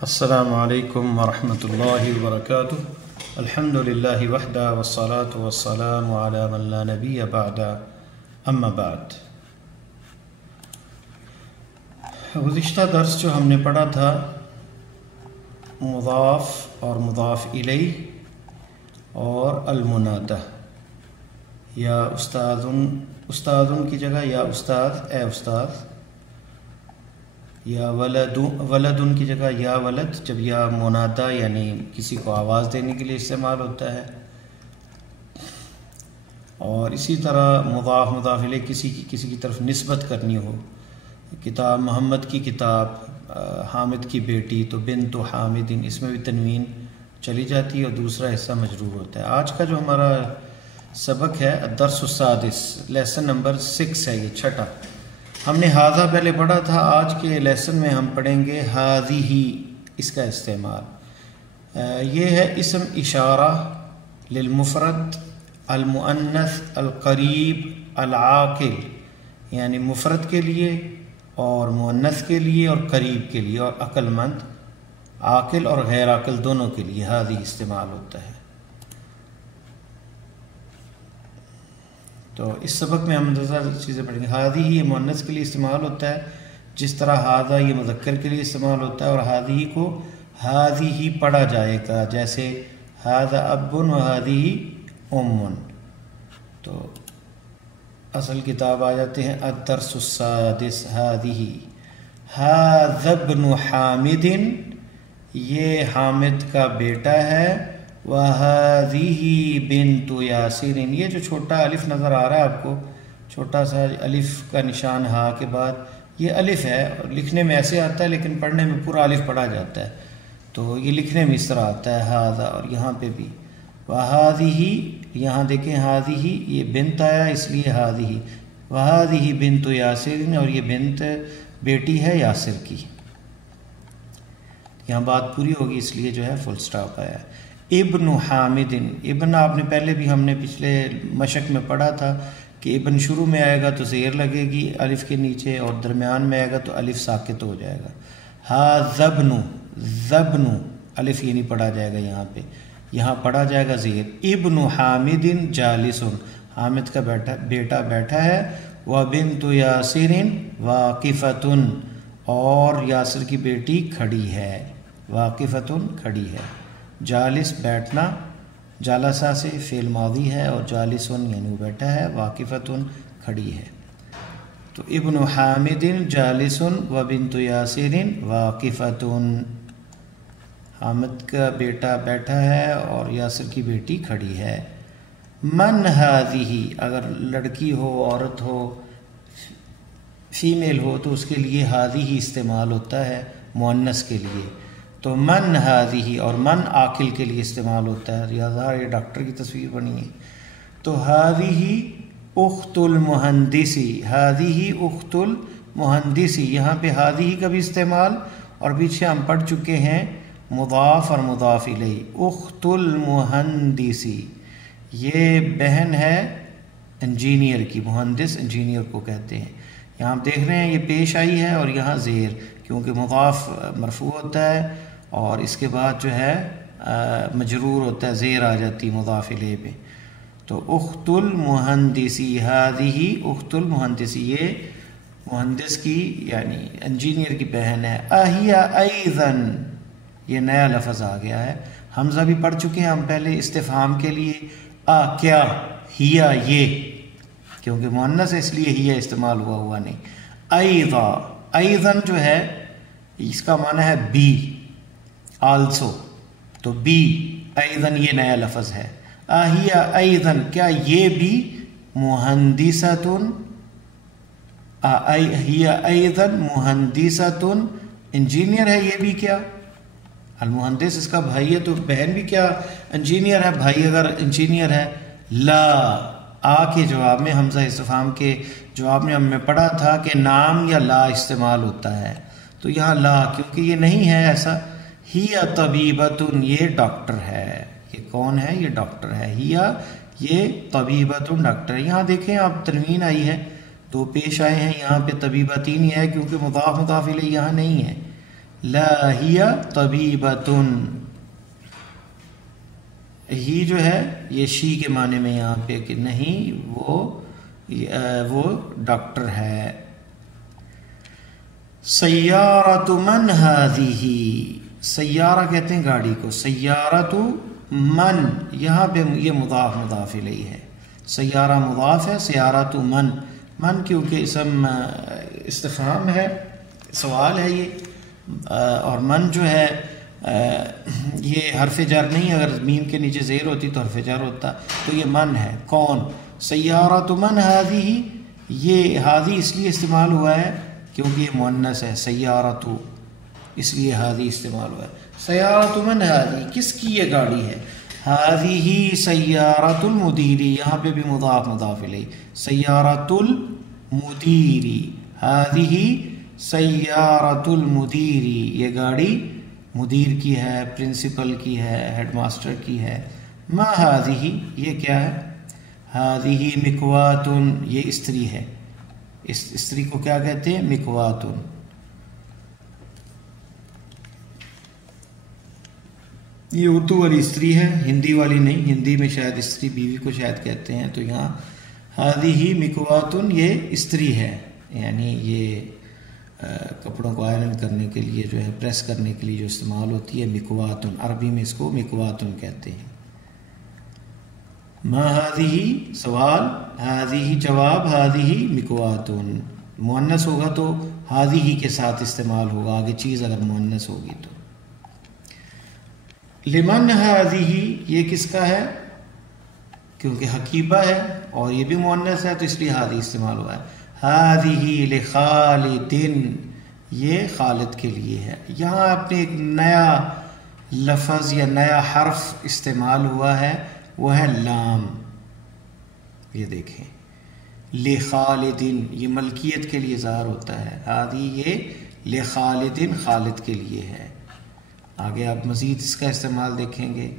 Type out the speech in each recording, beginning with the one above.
السلام علیکم ورحمۃ اللہ وبرکاتہ۔ الحمد للہ وحدہ والصلاة والسلام علی من لا نبی بعد، اما بعد۔ گزشتہ درس جو ہم نے پڑھا تھا مضاف اور مضاف الیہ اور المنادہ، یا استاذن کی جگہ یا استاذ، اے استاذ، یا ولدن کی جگہ یا ولد، جب یا منادہ یعنی کسی کو آواز دینے کے لیے استعمال ہوتا ہے۔ اور اسی طرح مضاف الیہ کسی کی طرف نسبت کرنی ہو، کتاب محمد کی کتاب، حامد کی بیٹی، تو بنت حامد، اس میں بھی تنوین چلی جاتی ہے اور دوسرا حصہ مجرور ہوتا ہے۔ آج کا جو ہمارا سبق ہے الدرس السادس، لیسن نمبر 6 ہے، یہ چھٹا۔ ہم نے ہاذا پہلے پڑھا تھا، آج کے لیسن میں ہم پڑھیں گے ہاذیہ، اس کا استعمال۔ یہ ہے اسم اشارہ للمفرد المؤنث القریب العاقل، یعنی مفرد کے لیے اور مؤنث کے لیے اور قریب کے لیے اور عقل مند، عاقل اور غیر عاقل دونوں کے لیے ہاذیہ استعمال ہوتا ہے۔ تو اس سبق میں ہم زیادہ چیزیں پڑھیں گے۔ ہاذیہ یہ مؤنث کے لیے استعمال ہوتا ہے، جس طرح ھذا یہ مذکر کے لیے استعمال ہوتا ہے، اور ہاذیہ کو ہاذیہ پڑھا جائے گا، جیسے ھذا اب و ھذیہ ام۔ تو اصل کتاب آ جاتے ہیں الدرس السادس، ہاذیہ ھذا ابن حامد، یہ حامد کا بیٹا ہے، وَهَذِهِ بِنْتُ يَاسِرٍ، یہ جو چھوٹا الف نظر آ رہا ہے آپ کو، چھوٹا سا الف کا نشان ہا کے بعد، یہ الف ہے، اور لکھنے میں ایسے آتا ہے لیکن پڑھنے میں پورا الف پڑھا جاتا ہے، تو یہ لکھنے میں اس طرح آتا ہے ہاذا، اور یہاں پہ بھی وَهَذِهِ، یہاں دیکھیں ہاذیہ یہ بنت آیا اس لیے ہاذیہ، وَهَذِهِ بِنْتُ يَاسِرٍ، اور یہ بنت بیٹی ہے یاسر کی۔ یہاں بات پوری ہوگی اس لیے جو ہے فل سٹاپ آیا ہے۔ ابن حامد، ابن آپ نے پہلے بھی ہم نے پچھلے مشق میں پڑھا تھا کہ ابن شروع میں آئے گا تو زیر لگے گی الف کے نیچے، اور درمیان میں آئے گا تو الف ساکت ہو جائے گا۔ ذبن، ذبن الف یہ نہیں پڑھا جائے گا یہاں پہ، یہاں پڑھا جائے گا زیر۔ ابن حامد جالس، حامد کا بیٹا بیٹھا ہے، وبنت یاسر واقفۃ، اور یاسر کی بیٹی کھڑی ہے، واقفۃ کھڑی ہے۔ جالس بیٹھنا، جالسہ سے فعل ماضی ہے، اور جالسن یعنی وہ بیٹھا ہے، واقفۃ کھڑی ہے۔ تو ابن حامد جالسن وبنت یاسر واقفۃ، حامد کا بیٹا بیٹھا ہے اور یاسر کی بیٹی کھڑی ہے۔ من ہاذیہ، اگر لڑکی ہو، عورت ہو، فیمیل ہو تو اس کے لیے ہاذیہ استعمال ہوتا ہے مؤنث کے لیے، تو من ہاذیہ، اور من عاقل کے لیے استعمال ہوتا ہے، ریاضہ یہ ڈاکٹر کی تصویر بنی ہے، تو ہاذیہ اخت المہندسی، ہاذیہ اخت المہندسی، یہاں پہ ہاذیہ کا بھی استعمال، اور پیچھے ہم پڑھ چکے ہیں مضاف اور مضاف الیہ، اخت المہندسی، یہ بہن ہے انجینئر کی، مہندس انجینئر کو کہتے ہیں۔ یہاں آپ دیکھ رہے ہیں یہ پیش آئی ہے اور یہاں زیر، کیونکہ مضاف مرفوع ہوتا ہے اور اس کے بعد جو ہے مجرور ہوتا ہے، زیر آ جاتی مضاف الیہ پہ، تو اخت المہندسی، ہاذیہ اخت المہندسی، یہ مہندس کی یعنی انجینئر کی بہن ہے۔ اہی ایذن، یہ نیا لفظ آ گیا ہے، حمزہ بھی پڑھ چکے ہیں ہم پہلے استفہام کے لیے، کیا، ہیا یہ، کیونکہ مؤنث ہے اس لیے ہیا استعمال ہوا نہیں۔ ایذا، ایذن جو ہے اس کا معنی ہے بی، آلسو، تو بی، ایذن یہ نیا لفظ ہے۔ اہی ایذن، کیا یہ بھی، مہندسۃ، ہی ایذن مہندسۃ، انجینئر ہے یہ بھی، کیا، المہندس اس کا بھائی ہے تو بہن بھی کیا انجینئر ہے، بھائی اگر انجینئر ہے۔ لا، آ کے جواب میں، حمزہ استفہام کے جواب میں ہم نے پڑھا تھا کہ نام یا لا استعمال ہوتا ہے، تو یہاں لا، کیونکہ یہ نہیں ہے ایسا۔ ہی طبیبۃ، یہ ڈاکٹر ہے، یہ کون ہے، یہ ڈاکٹر ہے، ہی یہ طبیبۃ ڈاکٹر ہے۔ یہاں دیکھیں آپ تنوین آئی ہے، دو پیش آئے ہیں، یہاں پہ طبیبتین ہی ہے کیونکہ مضاف الیہ یہاں نہیں ہے، لا ہی طبیبتن، ہی جو ہے یہ شی کے معنی میں یہاں پہ کہ نہیں وہ ڈاکٹر ہے. سیارۃ من ہذہ، سیارہ کہتے ہیں گاڑی کو، سیارۃ من یہاں پہ یہ مضاف مضاف الیہ ہے، سیارہ مضاف ہے، سیارۃ من، من کیونکہ اسم استفہام ہے، سوال ہے یہ، اور من جو ہے یہ حرف جر نہیں، اگر میم کے نیچے زیر ہوتی تو حرف جر ہوتا، تو یہ من ہے کون. سیارۃ من ہذہ، یہ ہذہ اس لیے استعمال ہوا ہے کیونکہ یہ مؤنث ہے، سیارۃ اس لیے ہذہ استعمال ہوا ہے. سیارۃ من ہذہ، کس کی یہ گاڑی ہے؟ ہذہ سیارۃ المدیر، یہاں پہ بھی مضاف مضاف الیہ، سیارۃ المدیر، ہذہ سیارۃ المدیر، یہ گاڑی مدیر کی ہے، پرنسپل کی ہے، ہیڈ ماسٹر کی ہے. ما ہذہ، یہ کیا ہے؟ ہذہ مکوات، یہ استری ہے، اس استری کو کیا کہتے ہیں؟ مکوات. یہ اردو والی استری ہے، ہندی والی نہیں، ہندی میں شاید استری بیوی کو شاید کہتے ہیں، تو یہاں ہذہ مکوات یہ استری ہے، یعنی یہ کپڑوں کو آئرن کرنے کے لیے جو ہے، پریس کرنے کے لیے جو استعمال ہوتی ہے، مکوات، عربی میں اس کو مکوات کہتے ہیں. ما ہذہ سوال، ہذہ جواب، ہذہ مکوات، مؤنث ہوگا تو ہذہ کے ساتھ استعمال ہوگا، آگے چیز اگر مؤنث ہوگی تو. لمن ہذہ، یہ کس کا ہے؟ کیونکہ حقیبہ ہے اور یہ بھی مؤنث ہے تو اس لیے ہذہ استعمال ہوا ہے. ہذہ لخالد، یہ خالد کے لیے ہے. یہاں آپ نے ایک نیا لفظ یا نیا حرف استعمال ہوا ہے، وہ ہے لام. یہ دیکھیں، لخالد، یہ ملکیت کے لیے ظاہر ہوتا ہے، ہذہ یہ لخالد، خالد کے لیے ہے. آگے آپ مزید اس کا استعمال دیکھیں گے.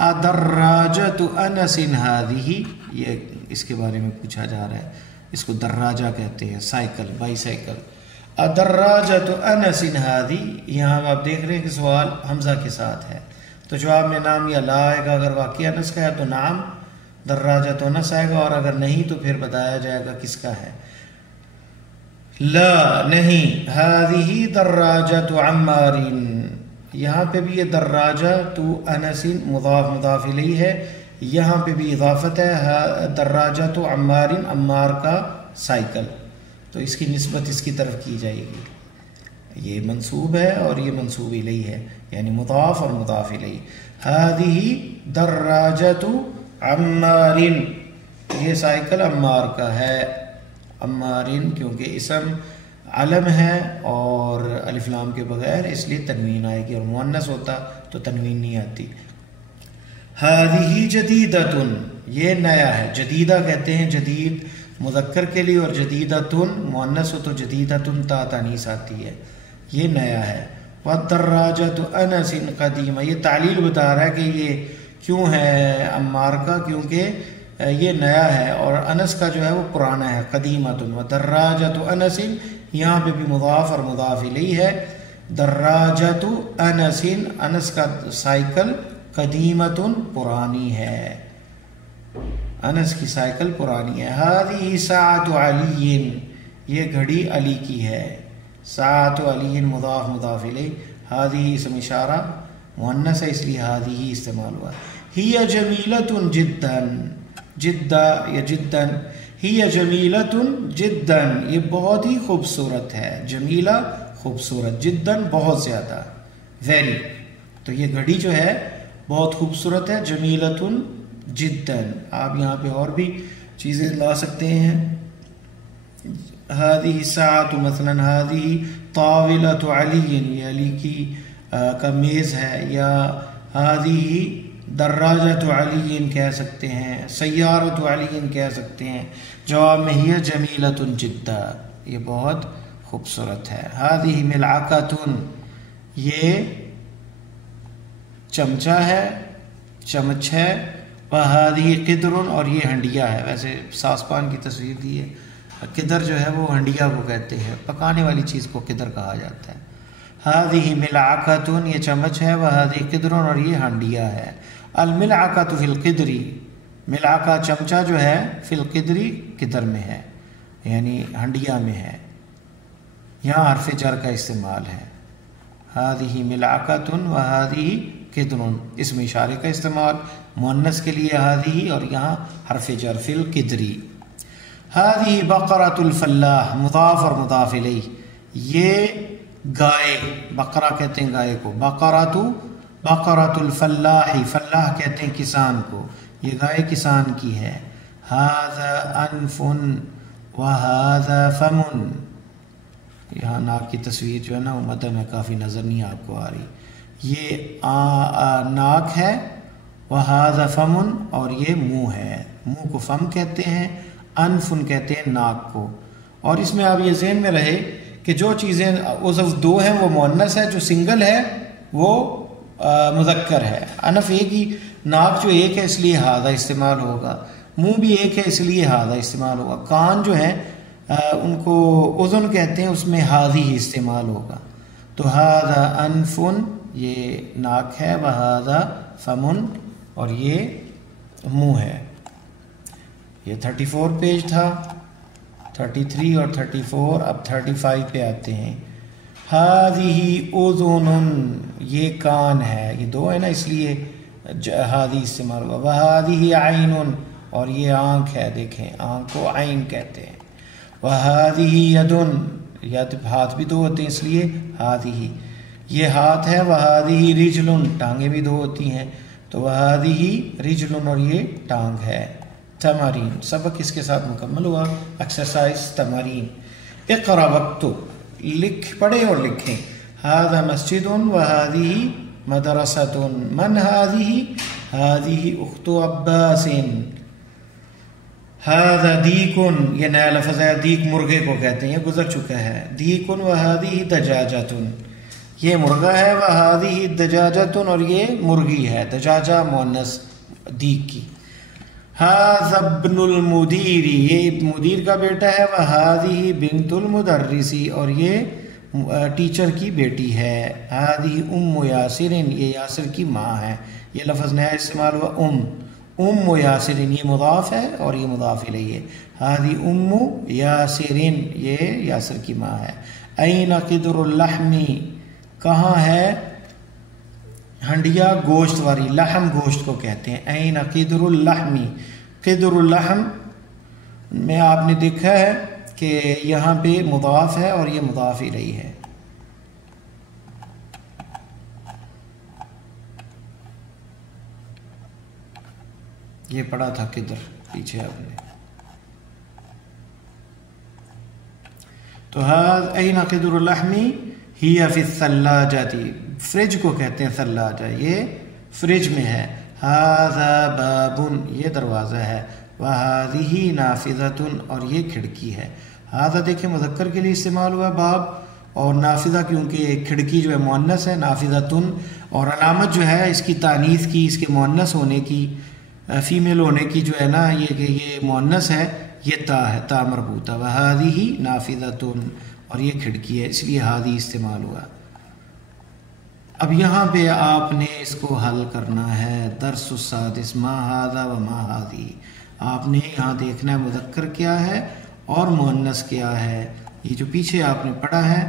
ادراجۃ انس ہذہ، یہ اس کے بارے میں پوچھا جا رہا ہے، اس کو دراجہ کہتے ہیں، سائیکل، بائی سائیکل. ادراجۃ انس ہذہ، یہاں آپ دیکھ رہے ہیں کہ سوال حمزہ کے ساتھ ہے، تو جواب میں نام یا لا آئے گا. اگر واقعی انس کا ہے تو نام دراجۃ انس آئے گا، اور اگر نہیں تو پھر بتایا جائے گا کس کا ہے. لا نہیں، ہذہ دراجۃ عمار، یہاں پہ بھی یہ دراجہ تو انس مضاف مضاف الیہ ہے، یہاں پہ بھی اضافت ہے، دراجہ تو عمار، عمار کا سائیکل، تو اس کی نسبت اس کی طرف کی جائے گی. یہ منصوب ہے اور یہ منصوب الیہ ہے، یعنی مضاف اور مضاف الیہ. ہذہ دراجۃ عمار، یہ سائیکل عمار کا ہے. عمار کیونکہ اسم علم ہے اور الف لام کے بغیر، اس لیے تنوین آئے گی، اور مؤنث ہوتا تو تنوین نہیں آتی. ہذہ جدیدۃ، یہ نیا ہے. جدیدہ کہتے ہیں جدید مذکر کے لیے، اور جدیدۃ مؤنث ہو تو جدیدۃ تا تانیث آتی ہے، یہ نیا ہے. والدراجۃ انس قدیمہ، یہ تعلیل بتا رہا ہے کہ یہ کیوں ہے عمار کا، کیونکہ یہ نیا ہے، اور انس کا جو ہے وہ پرانا ہے، قدیمۃ. ودراجۃ انس، یہاں پہ بھی مضاف اور مضاف الیہ ہے. دراجۃ انس، انس کا سائیکل، قدیمۃ پرانی ہے، انس کی سائیکل پرانی ہے. ہذہ ساعۃ علی، یہ گھڑی علی کی ہے. ساعۃ علی مضاف مضاف الیہ، ہذہ اسم اشارہ مؤنث ہے اس لیے ہذہ استعمال ہوا. ہی جمیلۃ جدا، جدا یا جدا، ہی جمیلۃ جدا، یہ بہت ہی خوبصورت ہے. جمیلہ خوبصورت، جدا بہت زیادہ، ویری، تو یہ گھڑی جو ہے بہت خوبصورت ہے. جمیلۃ جدا، آپ یہاں پہ اور بھی چیزیں لا سکتے ہیں. ہذہ ساعۃ مثلا، ہذہ طاولۃ علی، یہ علی کی کا میز ہے، یا ہذہ دراجۃ علی کہہ سکتے ہیں، سیارۃ علی کہہ سکتے ہیں. جواب میں ہی جمیلۃ جدا، یہ بہت خوبصورت ہے. ہذہ ملعقۃ، یہ چمچہ ہے، چمچ ہے. وہذہ قدر، اور یہ ہنڈیا ہے. ویسے ساسپان کی تصویر دی ہے، قدر جو ہے وہ ہنڈیا کو کہتے ہیں، پکانے والی چیز کو قدر کہا جاتا ہے. ہادی ملعقۃ یہ چمچ ہے، وہادی قدر اور یہ ہانڈیا ہے۔ الملعقۃ فی القدری ملعقہ چمچہ جو ہے فی القدری قدر میں ہے یعنی ہنڈیا میں ہے، یہاں حرف جر کا استعمال ہے۔ ہادی ملعقۃ وہادی قدر اس میں اشارے کا استعمال مؤنث کے لیے ہادی اور یہاں حرف جر فی القدری۔ ہادی بقرۃ الفلاح مضاف اور مضاف الیہ یہ گائے، بقرہ کہتے ہیں گائے کو، بقرۃ الفلاح فلاح کہتے ہیں کسان کو، یہ گائے کسان کی ہے۔ ھذا انف وھذا فم یہاں ناک کی تصویر جو ہے نا مدہ میں کافی نظر نہیں آپ کو آ رہی، یہ ناک ہے، وھذا فم اور یہ منہ ہے، منہ کو فم کہتے ہیں، انفن کہتے ہیں ناک کو۔ اور اس میں آپ یہ ذہن میں رہے کہ جو چیزیں عضو دو ہیں وہ مؤنث ہے، جو سنگل ہے وہ مذکر ہے۔ انف ایک ہی، ناک جو ایک ہے اس لیے ہادہ استعمال ہوگا، منہ بھی ایک ہے اس لیے ہادہ استعمال ہوگا، کان جو ہیں ان کو اذن کہتے ہیں، اس میں ہادی ہی استعمال ہوگا۔ تو ہادہ انفن یہ ناک ہے، وہادہ فمن اور یہ منہ ہے۔ یہ 34 پیج تھا، 33 اور 34، اب 35 پہ آتے ہیں۔ ہادہ اذن یہ کان ہے، یہ دو ہے نا اس لیے ہادی استعمال ہوا۔ وہادہ عین اور یہ آنکھ ہے، دیکھیں آنکھ کو عین کہتے ہیں۔ وہادہ ید ید ہاتھ بھی دو ہوتے ہیں اس لیے ہادہ یہ ہاتھ ہے۔ وہادہ رجل ٹانگیں بھی دو ہوتی ہیں تو وہادہ رجل اور یہ ٹانگ ہے۔ تمارین سبق اس کے ساتھ مکمل ہوا، ایکسرسائز تمارین۔ اقرا وقتب لکھ پڑھیں اور لکھیں۔ ھذا مسجد وہذہ مدرسۃ۔ من ہذہ؟ ہذہ اخت عباس۔ ھذا دیک یہ نیا لفظ ہے، دیک مرغے کو کہتے ہیں، یہ گزر چکا ہے۔ دیک وہذہ دجاجۃ یہ مرغا ہے، وہذہ دجاجۃ اور یہ مرغی ہے، دجاجہ مؤنث دیک کی۔ ھذا ابن المدیر یہ مدیر کا بیٹا ہے، وھذہ بنت المدرس اور یہ ٹیچر کی بیٹی ہے۔ ھذہ ام یاسر یہ یاسر کی ماں ہے، یہ لفظ نیا استعمال ہوا ام یاسر یہ مضاف ہے اور یہ مضاف الیہ ہے۔ ھذہ ام یاسر یہ یاسر کی ماں ہے۔ این قدر اللحم کہاں ہے ہنڈیا گوشت والی، لحم گوشت کو کہتے ہیں۔ این قدر اللحم قدر اللحم میں آپ نے دیکھا ہے کہ یہاں پہ مضاف ہے اور یہ مضاف الیہ ہے۔ یہ پڑھا تھا قدر پیچھے آپ نے۔ تو این قدر اللحم ہی فی الثلاجۃ فریج کو کہتے ہیں ثلاجہ، یہ فریج میں ہے۔ ھذا باب یہ دروازہ ہے، وھذہ نافذۃ اور یہ کھڑکی ہے۔ ھذا دیکھیں مذکر کے لیے استعمال ہوا باب، اور نافذہ کیونکہ کھڑکی جو ہے مؤنث ہے، نافذۃ، اور علامت جو ہے اس کی تانیث کی، اس کے مؤنث ہونے کی، فیمیل ہونے کی جو ہے نا یہ کہ یہ مؤنث ہے، یہ تا ہے، تا مربوطہ۔ وھذہ نافذۃ اور یہ کھڑکی ہے اس لیے ھذہ استعمال ہوا۔ اب یہاں پہ آپ نے اس کو حل کرنا ہے۔ درس السادس ما ھذا و ما ھذہ، آپ نے یہاں دیکھنا ہے مذکر کیا ہے اور مؤنث کیا ہے۔ یہ جو پیچھے آپ نے پڑھا ہے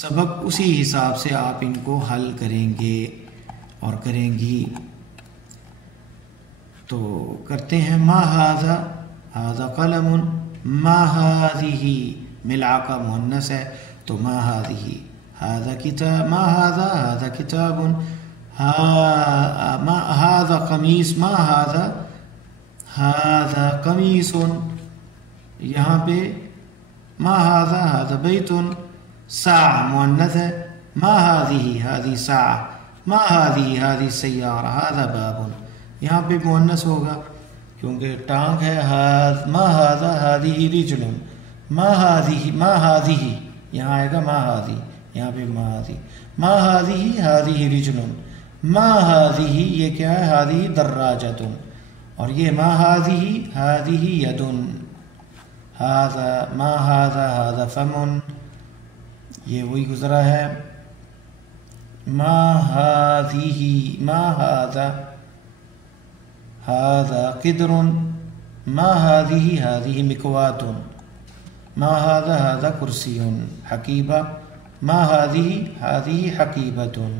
سبق اسی حساب سے آپ ان کو حل کریں گے اور کریں گی۔ تو کرتے ہیں۔ ما ھذا ھذا قلم، ما ھذہ ملعقہ مؤنث ہے تو ما ھذہ، ھذا کتاب، ما ھذا ھذا کتاب، ھذا قمیص، ما ھذا ھذا قمیص، یہاں پہ ما ھذا ھذا بیت، ساعہ مؤنث ہے، ما ھذہ ھذہ ساعہ، ما ھذہ ھذہ سیارہ، ھذا باب، یہاں پہ مؤنث ہوگا کیونکہ ٹانگ ہے۔ ما ھذا ھذہ رجل، ما ھذہ یہاں آئے گا ما ھذہ، یہاں پہ ما ھذہ ھذہ رجل، ما ھذہ یہ کیا ہے، ھذہ دراجۃ، اور یہ ما ھذہ ھذہ ید، ما ھذا ھذا فم، یہ وہی گزرا ہے۔ ما هذه ما هذا هذا قدر ما هذه مكواة ما هذا كرسي حقيبة ما هذه حقيبة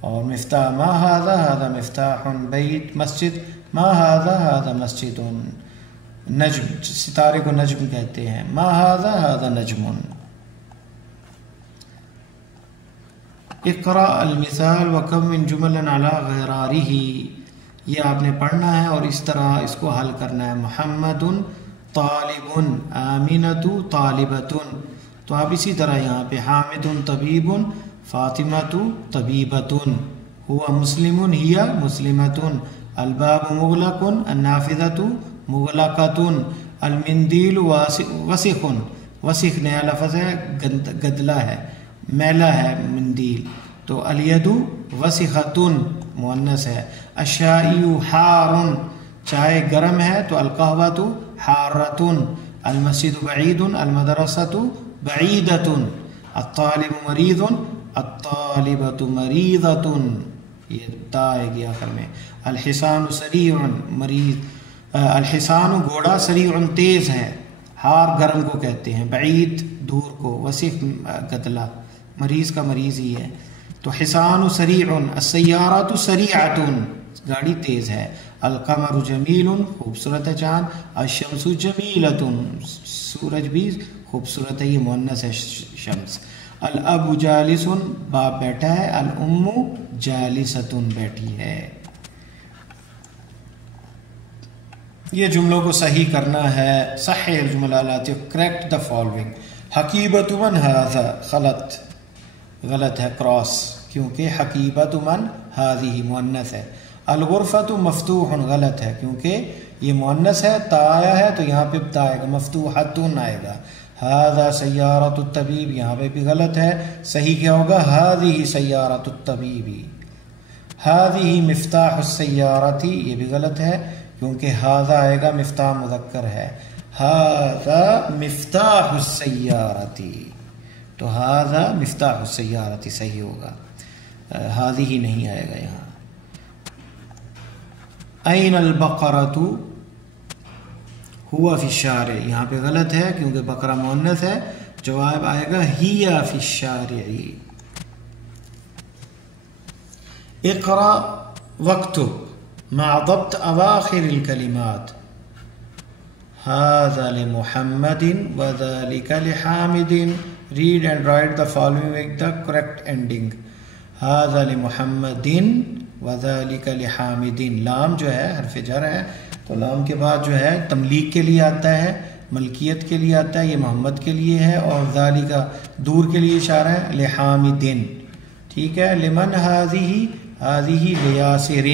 اور مفتاح ما هذا مفتاح بیت مسجد ما هذا مسجد نجم ستارے کو نجم کہتے ہیں ما هذا نجم اقرأ المثال وكون جملا على غراره یہ آپ نے پڑھنا ہے اور اس طرح اس کو حل کرنا ہے محمد طالب آمینۃ طالبۃ تو آپ اسی طرح یہاں پہ حامد طبیب فاطمۃ طبیبۃ هو مسلم هي مسلمۃ الباب مغلق النافذۃ مغلقۃ المندیل وسخ وسخ نیا لفظ ہے گدلا ہے میلا ہے مندیل تو الید وسخۃ مؤنث ہے الشائی حار چائے گرم ہے تو القہوۃ حارۃ المسجد بعید المدرسۃ بعیدۃ الطالب مریض الطالبۃ مریضۃ یہ تا آئے گی آخر میں الحصان سریع مریض الحصان گھوڑا سریع تیز ہے حار گرم کو کہتے ہیں بعید دور کو وسیع گدلا مریض کا مریض ہی ہے تو حصان سریع السیارات سریعۃ گاڑی تیز ہے القمر جمیل خوبصورت ہے چاند الشمس جمیلۃ سورج بھی خوبصورت ہے یہ مؤنث ہے شمس الاب جالس باپ بیٹھا ہے الام جالست بیٹھی ہے یہ جملوں کو صحیح کرنا ہے صحیح الجملات کریکٹ دا فالوئنگ حقیبۃ من ھذا غلط ہے کراس کیونکہ حقیبۃ من ھذہ مؤنث ہے الغرفۃ مفتوح غلط ہے کیونکہ یہ مؤنث ہے تا آیا ہے تو یہاں پہ تا آئے گا مفتوحۃ آئے گا ھذا سیارۃ الطبیب یہاں پہ بھی غلط ہے صحیح کیا ہوگا ھذہ سیارۃ الطبیب ھذہ مفتاح السیارۃ یہ بھی غلط ہے کیونکہ ھذا آئے گا مفتاح مذکر ہے ھذا مفتاح السیارۃ تو ھذا مفتاح السیارۃ صحیح ہوگا ھذہ ہی نہیں آئے گا یہاں این البقرۃ ہوا فی الشارع یہاں پہ غلط ہے کیونکہ بقرہ مؤنث ہے جواب آئے گا ہی فی الشارع اقرأ واکتب مع ضبط اواخر الکلمات هذا لمحمد وذلك لحامد read and write the following with the correct ending هذا لمحمد وذلك لحامد لام جو ہے حرف جر ہے تو لام کے بعد جو ہے تملیک کے لیے آتا ہے ملکیت کے لیے آتا ہے یہ محمد کے لیے ہے اور ذالک دور کے لیے اشارہ ہے لحامد ٹھیک ہے لمن هذه لیاسر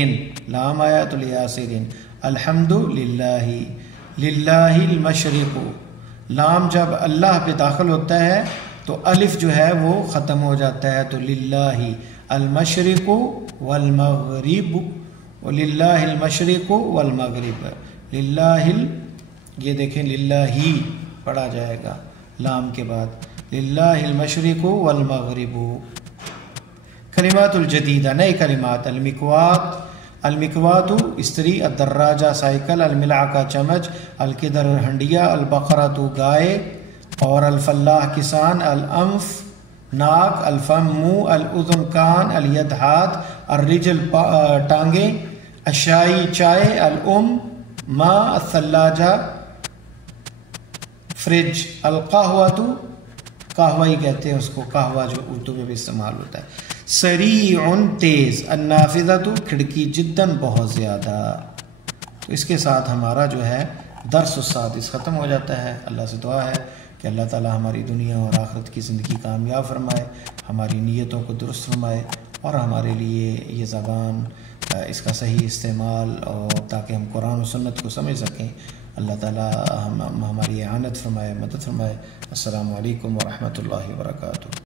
لام آیا تو لیاسر الحمد للہ للہ المشرق لام جب اللہ پہ داخل ہوتا ہے تو الف جو ہے وہ ختم ہو جاتا ہے تو للہ المشرق والمغرب وللہ المشرق والمغرب للہ یہ دیکھیں للہ ہی پڑھا جائے گا لام کے بعد للہ المشرق والمغرب کلمات الجدیدہ نئے کلمات المکوات استری الدراجہ سائیکل الملعقہ چمچ القدر ہنڈیا البقرۃ گائے اور الفلاح کسان الانف ناک الفم منہ الاذن کان الید ہاتھ الرجل ٹانگیں الشائی چائے الام ماء الثلاجہ فریج القہوۃ قہوہ ہی کہتے ہیں اس کو قہوہ جو اردو میں بھی استعمال ہوتا ہے سریع تیز النافذۃ کھڑکی جداً بہت زیادہ تو اس کے ساتھ ہمارا جو ہے درس السادس ختم ہو جاتا ہے اللہ سے دعا ہے کہ اللہ تعالی ہماری دنیا اور آخرت کی زندگی کامیاب فرمائے ہماری نیتوں کو درست فرمائے اور ہمارے لیے یہ زبان اس کا صحیح استعمال اور تاکہ ہم قرآن و سنت کو سمجھ سکیں اللہ تعالی ہماری اعانت فرمائے مدد فرمائے السلام علیکم ورحمۃ اللہ وبرکاتہ